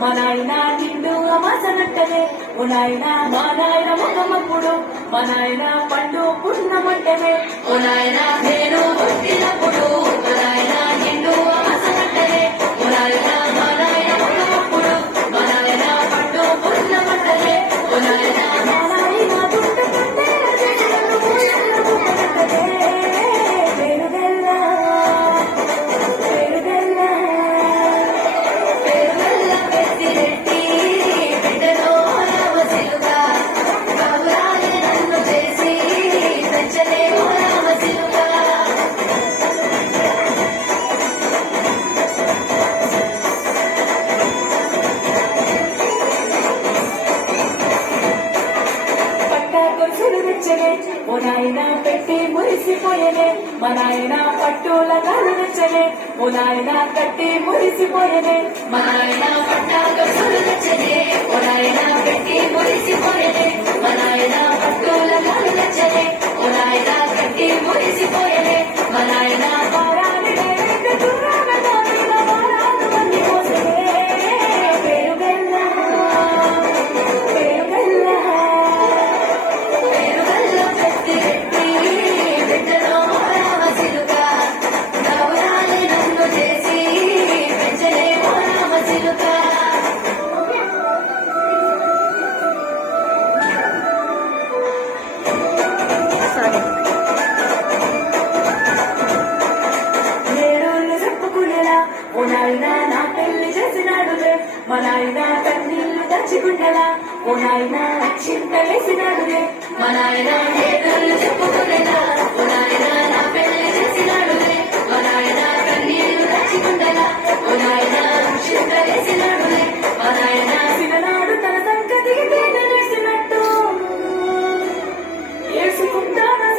మా నాయన నిండు అమాసనట్టనే ఓ నాయన మా నాయన ముఖమప్పుడు మా నాయన పండు పున్నమంటనే ఓ నాయన నేను పుట్టినప్పుడు మా నాయన నిండు అమాసనట్టనే ఓ నాయన మా నాయన ముఖమప్పుడు మా నాయన పండు పున్నమంటనే ఓ నాయన మా నాయన పుట్టుకుంటే ఓ నాయన పెట్టి మురిసిపోయనే మా నాయన పట్టుల కాలు నచ్చనే ఓ నాయన కట్టి మురిసిపోయనే మా నాయన పట్టాక సులు నచ్చనే ఓ నాయన పెట్టి మురిసిపోయనే మా నాయన పట్టుల కాలు నచ్చనే ఓ నాయన కట్టి మురిసిపోయనే మా నాయన ఓ నాయన నా పెళ్లి చేసినాడులే మా నాయన కన్నీళ్లు దచ్చుకుంటలా ఓ నాయన చింతలేసినాడులే మా నాయన ఏదోళ్ళు చెప్పుకునేలా ఓ నాయన నా పెళ్లి చేసినాడులే మా నాయన కన్నీళ్లు దచ్చుకుంటలా ఓ నాయన చింతలేసినాడులే మా నాయన చిన్ననాడు తన సంగతి వేసినట్టు వేసుకుంటానా